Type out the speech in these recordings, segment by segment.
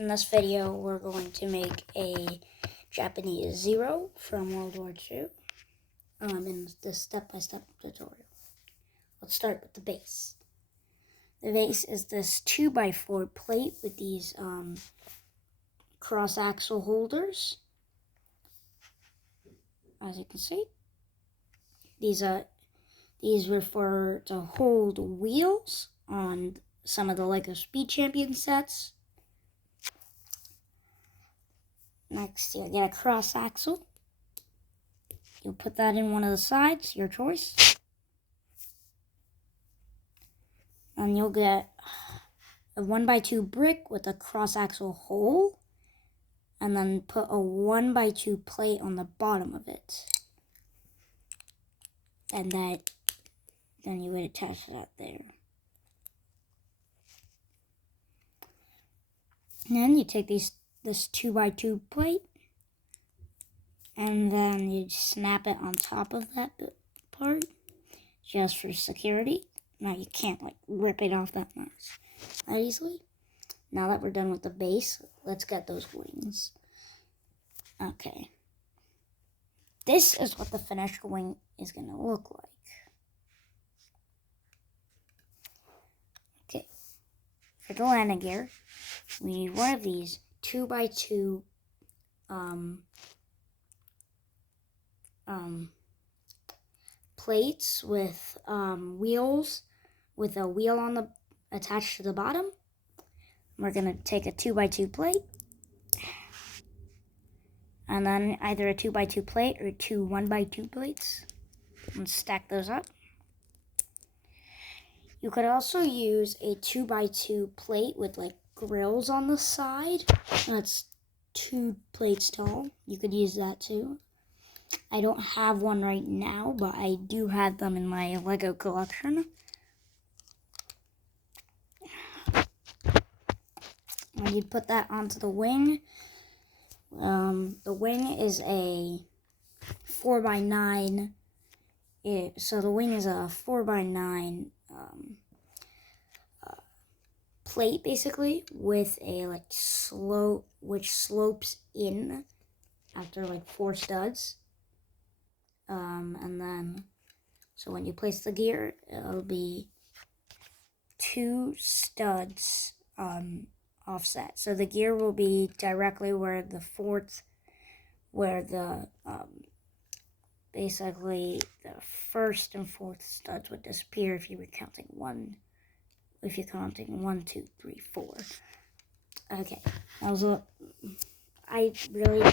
In this video, we're going to make a Japanese Zero from World War II in this step-by-step tutorial. Let's start with the base. The base is this 2x4 plate with these cross-axle holders. As you can see, these were for to hold wheels on some of the LEGO Speed Champion sets. Next, you'll get a cross axle. You'll put that in one of the sides, your choice. And you'll get a 1x2 brick with a cross axle hole. And then put a 1x2 plate on the bottom of it. And then you would attach that there. And then you take this 2x2 plate, and then you snap it on top of that part, just for security. Now you can't rip it off that easily. Now that we're done with the base, let's get those wings. Okay. This is what the finished wing is going to look like. Okay. For the landing gear, we need one of these 2x2 plates with wheels, with a wheel attached to the bottom. We're gonna take a 2x2 plate, and then either a 2x2 plate or two 1x2 plates, and stack those up. You could also use a 2x2 plate with grills on the side. That's 2 plates tall. You could use that too. I don't have one right now, but I do have them in my LEGO collection. And you'd put that onto the wing. The wing is a 4x9. So the wing is a 4x9 plate, basically, with a slope, which slopes in after 4 studs. And then, so when you place the gear, it'll be 2 studs offset. So the gear will be directly where the basically the first and fourth studs would disappear if you were counting 1. If you're counting 1, 2, 3, 4. Okay, I really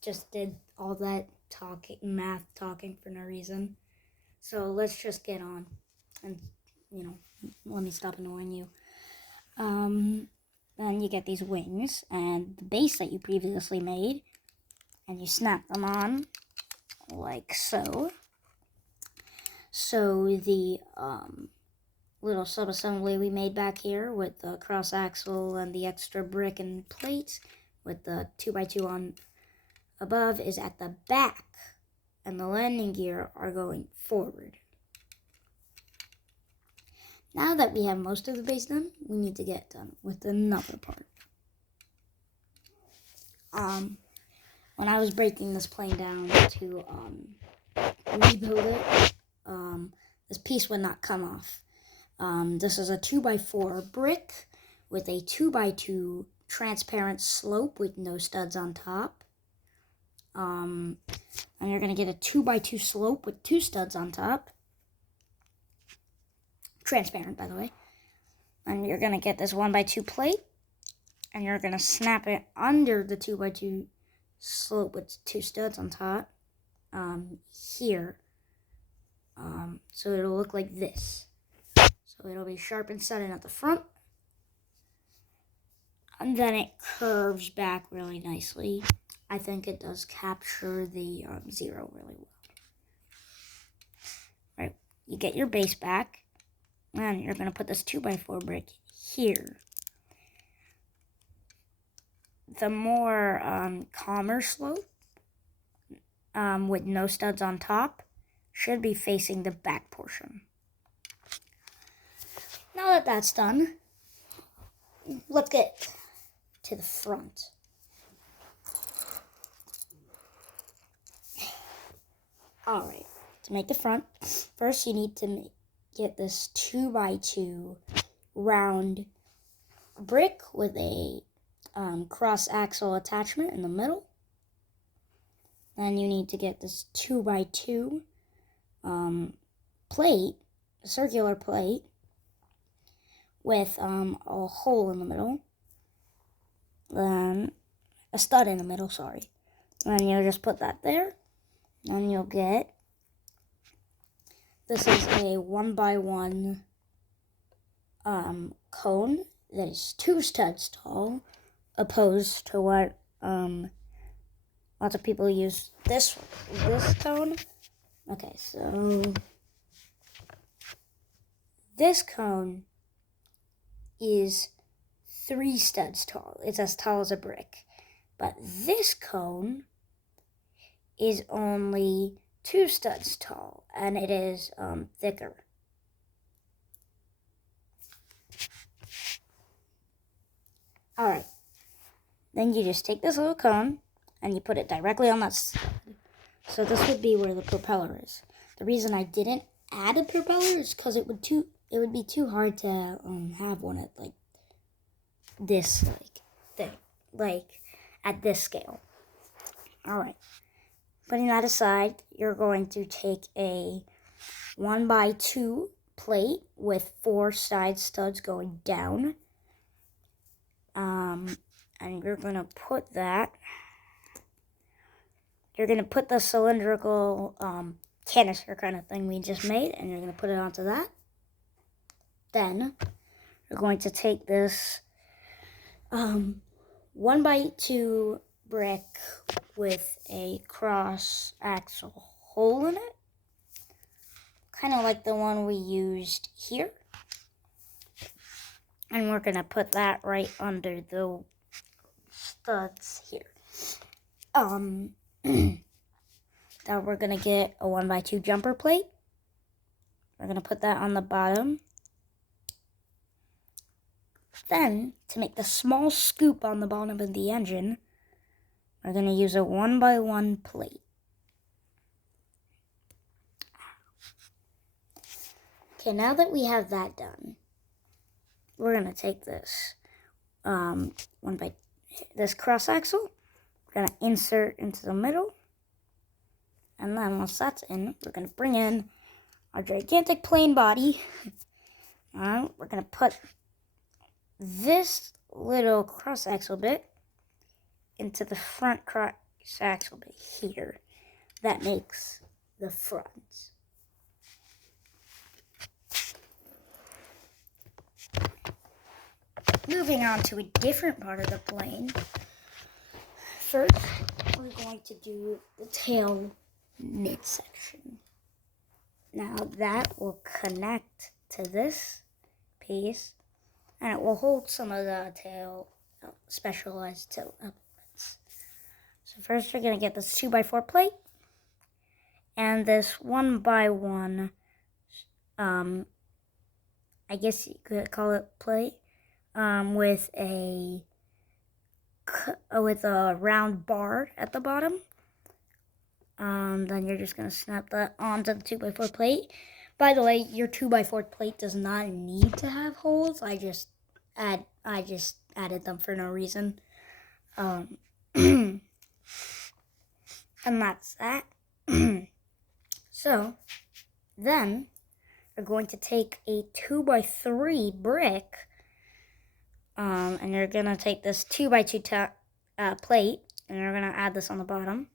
just did all that math talking for no reason. So let's just get on, and let me stop annoying you. Then you get these wings and the base that you previously made, and you snap them on like so. So the little sub-assembly we made back here with the cross axle and the extra brick and plates with the 2x2 on above is at the back, and the landing gear are going forward. Now that we have most of the base done, we need to get done with another part. When I was breaking this plane down to rebuild it, this piece would not come off. This is a 2x4 brick with a 2x2 transparent slope with no studs on top. And you're going to get a 2x2 slope with 2 studs on top. Transparent, by the way. And you're going to get this 1x2 plate, and you're going to snap it under the 2x2 slope with 2 studs on top here. So it'll look like this. So it'll be sharp and sudden at the front, and then it curves back really nicely. I think it does capture the Zero really well. Right, you get your base back, and you're going to put this 2x4 brick here. The more calmer slope, with no studs on top, should be facing the back portion. Now that that's done, let's get to the front. Alright, to make the front, first you need to get this 2x2 round brick with a cross-axle attachment in the middle. Then you need to get this 2x2 plate, a circular plate, with a hole in the middle. Then a stud in the middle, sorry. Then you'll just put that there. Then you'll get, this is a 1x1 cone that is 2 studs tall, opposed to what lots of people use this cone. Okay, so this cone is 3 studs tall. It's as tall as a brick. But this cone is only 2 studs tall, and it is thicker. Alright, then you just take this little cone and you put it directly on that stud. So this would be where the propeller is. The reason I didn't add a propeller is because it would be too hard to have one at like this thing, like at this scale. Alright, putting that aside, you're going to take a 1x2 plate with 4 side studs going down. And you're going to put that, you're going to put the cylindrical canister kind of thing we just made, and you're going to put it onto that. Then you're going to take this 1x2 brick with a cross axle hole in it, kind of like the one we used here. And we're going to put that right under the studs here. Now we're going to get a 1x2 jumper plate. We're going to put that on the bottom. Then, to make the small scoop on the bottom of the engine, we're going to use a 1x1 plate. Okay, now that we have that done, we're going to take this this cross axle, we're going to insert into the middle, and then once that's in, we're going to bring in our gigantic plane body, and we're going to put this little cross axle bit into the front cross axle bit here. That makes the front. Moving on to a different part of the plane. First, we're going to do the tail midsection. Now that will connect to this piece, and it will hold some of the tail, specialized tail elements. So first we're going to get this 2x4 plate, and this 1x1, I guess you could call it plate, with a round bar at the bottom. Then you're just going to snap that onto the 2x4 plate. By the way, your 2x4 plate does not need to have holes. I just added them for no reason. And that's that. So, then we're going to take a 2x3 brick, and you're going to take this 2x2 plate, and you're going to add this on the bottom.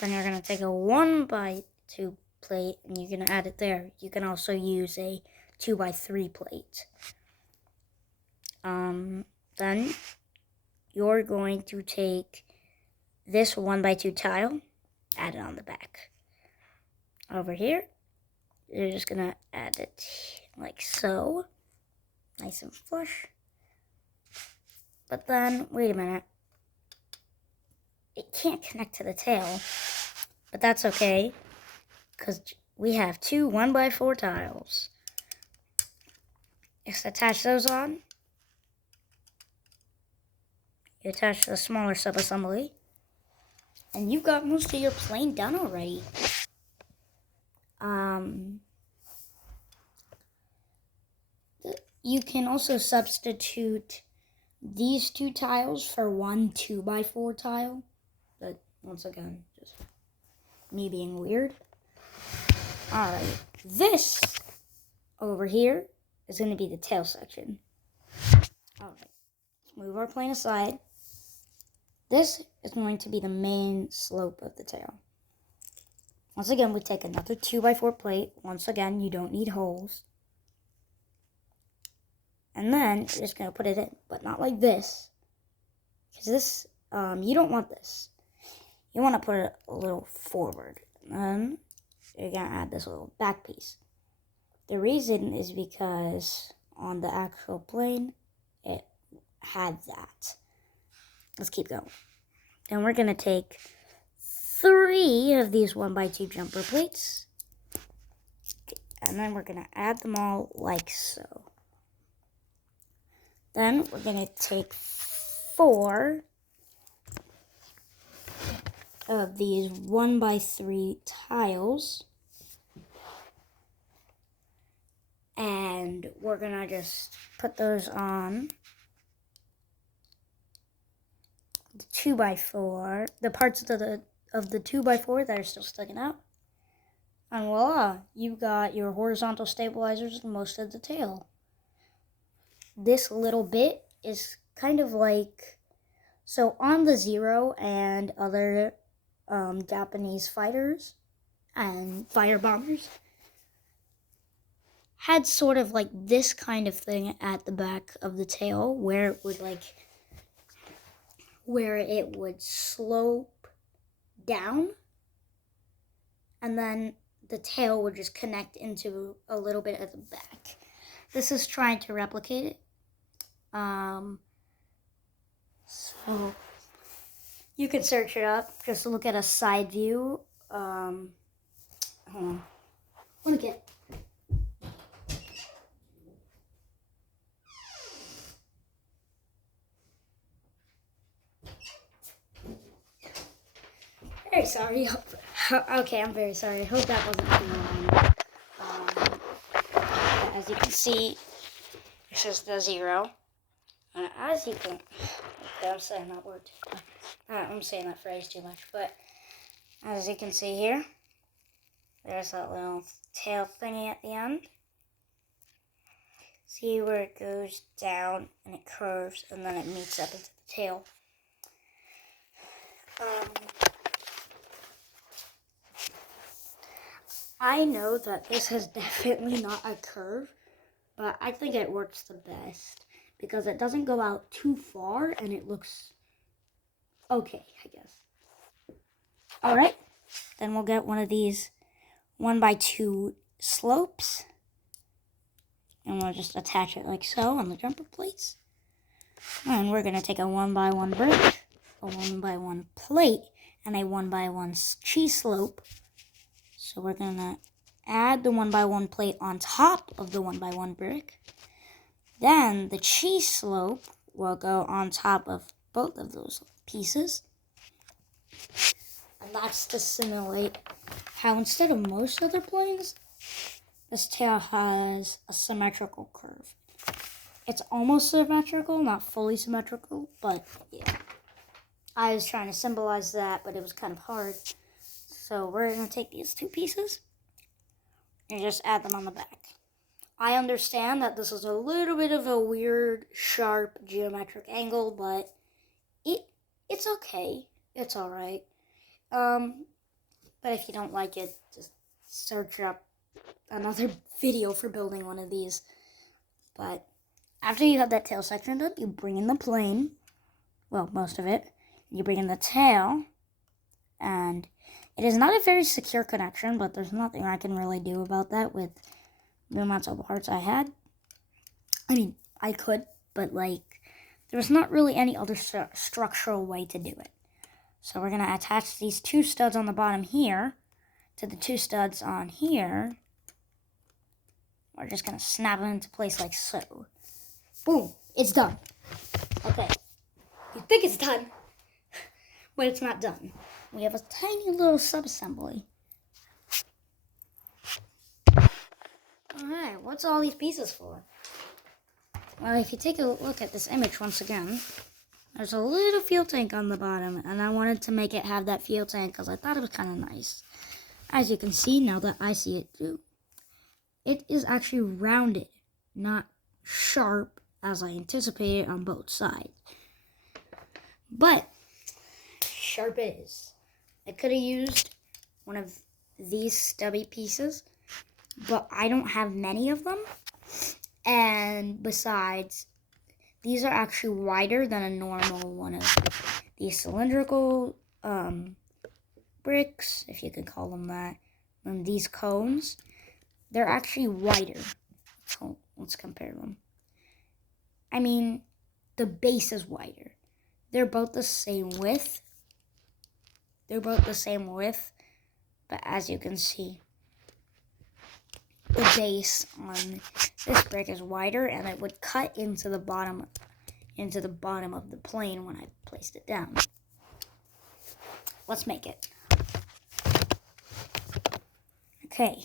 Then you're going to take a 1x2 plate, and you're going to add it there. You can also use a 2x3 plate. Then you're going to take this 1x2 tile, add it on the back. Over here, you're just going to add it like so, nice and flush. But then, wait a minute, it can't connect to the tail, but that's okay, because we have 2 1x4 tiles. Just attach those on. You attach the smaller sub-assembly, and you've got most of your plane done already. You can also substitute these 2 tiles for one 2x4 tile. But once again, just me being weird. Alright, this over here is going to be the tail section. Alright, let's move our plane aside. This is going to be the main slope of the tail. Once again, we take another 2x4 plate. Once again, you don't need holes. And then you're just going to put it in, but not like this. Because this, you don't want this. You want to put it a little forward. And then you're going to add this little back piece. The reason is because on the actual plane, it had that. Let's keep going. Then we're going to take 3 of these 1x2 jumper plates. And then we're going to add them all like so. Then we're going to take 4 of these 1x3 tiles. And we're going to just put those on the 2x4, the parts of the 2x4 that are still sticking out. And voila, you've got your horizontal stabilizers and most of the tail. This little bit is kind of like, so on the Zero and other Japanese fighters and fire bombers had sort of like this kind of thing at the back of the tail where it would slope down, and then the tail would just connect into a little bit at the back. This is trying to replicate it. So you can search it up. Just look at a side view. Hold on. Let me get. Very sorry. Okay, I'm very sorry. I hope that wasn't too long. As you can see, this is the Zero. And as you can, okay, I'm saying that word. I'm saying that phrase too much. But as you can see here, there's that little tail thingy at the end. See where it goes down and it curves and then it meets up into the tail. I know that this is definitely not a curve, but I think it works the best because it doesn't go out too far and it looks okay, I guess. All right, then we'll get one of these 1x2 slopes and we'll just attach it like so on the jumper plates. And we're gonna take a 1x1 brick, a 1x1 plate, and a 1x1 cheese slope. So we're going to add the 1x1 plate on top of the 1x1 brick. Then the cheese slope will go on top of both of those pieces. And that's to simulate how instead of most other planes, this tail has a symmetrical curve. It's almost symmetrical, not fully symmetrical, but yeah. I was trying to symbolize that, but it was kind of hard. So we're going to take these 2 pieces and just add them on the back. I understand that this is a little bit of a weird, sharp, geometric angle, but it's okay. It's alright. But if you don't like it, just search up another video for building one of these. But after you have that tail section done, you bring in the plane. Well, most of it. You bring in the tail. And it is not a very secure connection, but there's nothing I can really do about that with the amounts of parts I had. I mean, I could, but there's not really any other structural way to do it. So we're going to attach these 2 studs on the bottom here to the 2 studs on here. We're just going to snap them into place like so. Boom, it's done. Okay, you think it's done, but it's not done. We have a tiny little sub-assembly. Alright, what's all these pieces for? Well, if you take a look at this image once again, there's a little fuel tank on the bottom, and I wanted to make it have that fuel tank because I thought it was kind of nice. As you can see, now that I see it too, it is actually rounded, not sharp as I anticipated on both sides. But sharp it is. I could have used one of these stubby pieces, but I don't have many of them. And besides, these are actually wider than a normal one of these cylindrical bricks, if you could call them that. And these cones, they're actually wider. So let's compare them. I mean, the base is wider. They're both the same width. But as you can see, the base on this brick is wider, and it would cut into the bottom of the plane when I placed it down. Let's make it. Okay,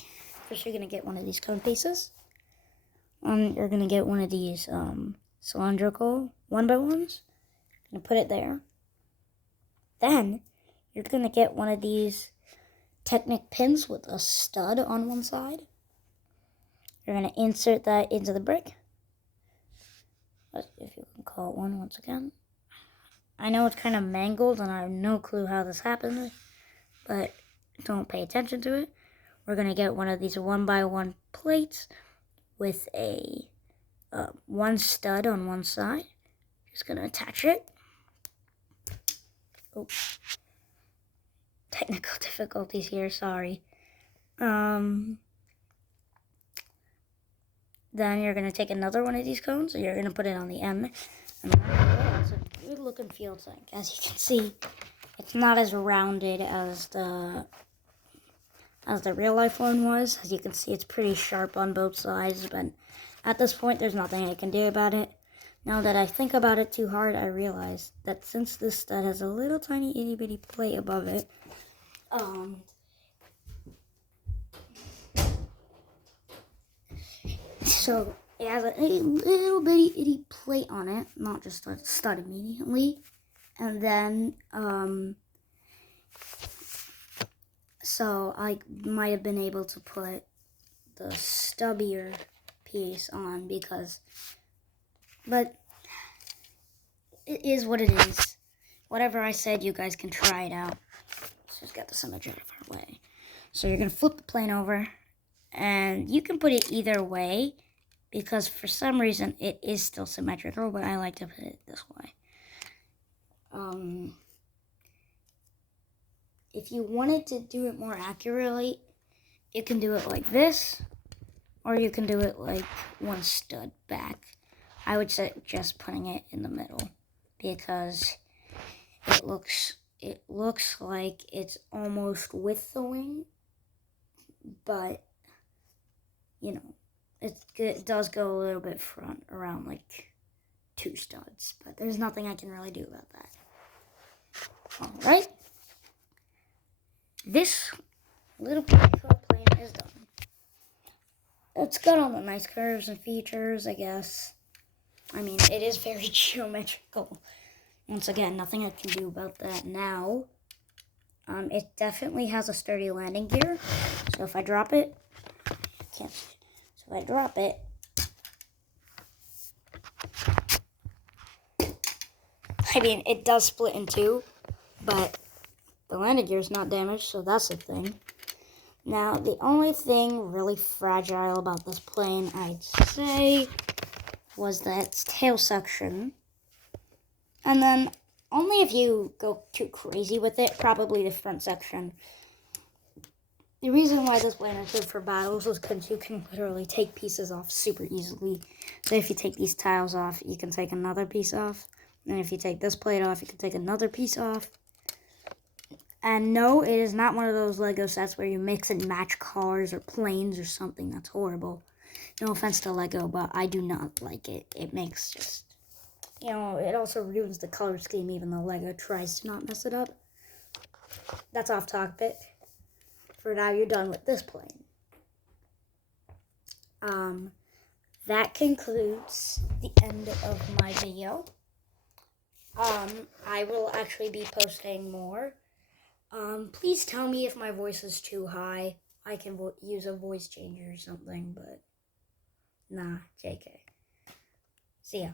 first you're gonna get one of these cone pieces. You're gonna get one of these cylindrical 1x1s. Gonna put it there. Then you're gonna get one of these Technic pins with a stud on one side. You're gonna insert that into the brick. If you can call it one once again. I know it's kind of mangled and I have no clue how this happened, but don't pay attention to it. We're gonna get one of these 1x1 plates with a one stud on one side. Just gonna attach it. Oh, technical difficulties here, sorry. Then you're gonna take another one of these cones, and you're gonna put it on the end. And that's a good looking fuel tank. As you can see, it's not as rounded as the real life one was. As you can see, it's pretty sharp on both sides, but at this point, there's nothing I can do about it. Now that I think about it too hard, I realize that since this stud has a little tiny itty bitty plate above it, so it has a little bitty itty plate on it, not just a stud immediately, and then so I might have been able to put the stubbier piece on but it is what it is. Whatever I said, you guys can try it out. Let's just get this image out of our way. So you're gonna flip the plane over, and you can put it either way because for some reason it is still symmetrical, but I like to put it this way. If you wanted to do it more accurately, you can do it like this, or you can do it like one stud back. I would suggest putting it in the middle because it looks like it's almost with the wing, but you know, it does go a little bit front around like 2 studs, but there's nothing I can really do about that. Alright, this little plane is done. It's got all the nice curves and features, I guess. I mean, it is very geometrical. Once again, nothing I can do about that now. It definitely has a sturdy landing gear. So if I drop it, can't see it. So if I drop it, I mean, it does split in two, but the landing gear is not damaged, so that's a thing. Now, the only thing really fragile about this plane, I'd say, was that tail section. And then, only if you go too crazy with it, probably the front section. The reason why this plane is good for battles is because you can literally take pieces off super easily. So if you take these tiles off, you can take another piece off. And if you take this plate off, you can take another piece off. And no, it is not one of those Lego sets where you mix and match cars or planes or something. That's horrible. No offense to Lego, but I do not like it. It makes just you know, it also ruins the color scheme even though Lego tries to not mess it up. That's off topic. For now, you're done with this plane. That concludes the end of my video. I will actually be posting more. Please tell me if my voice is too high. I can use a voice changer or something, but nah, JK. See ya.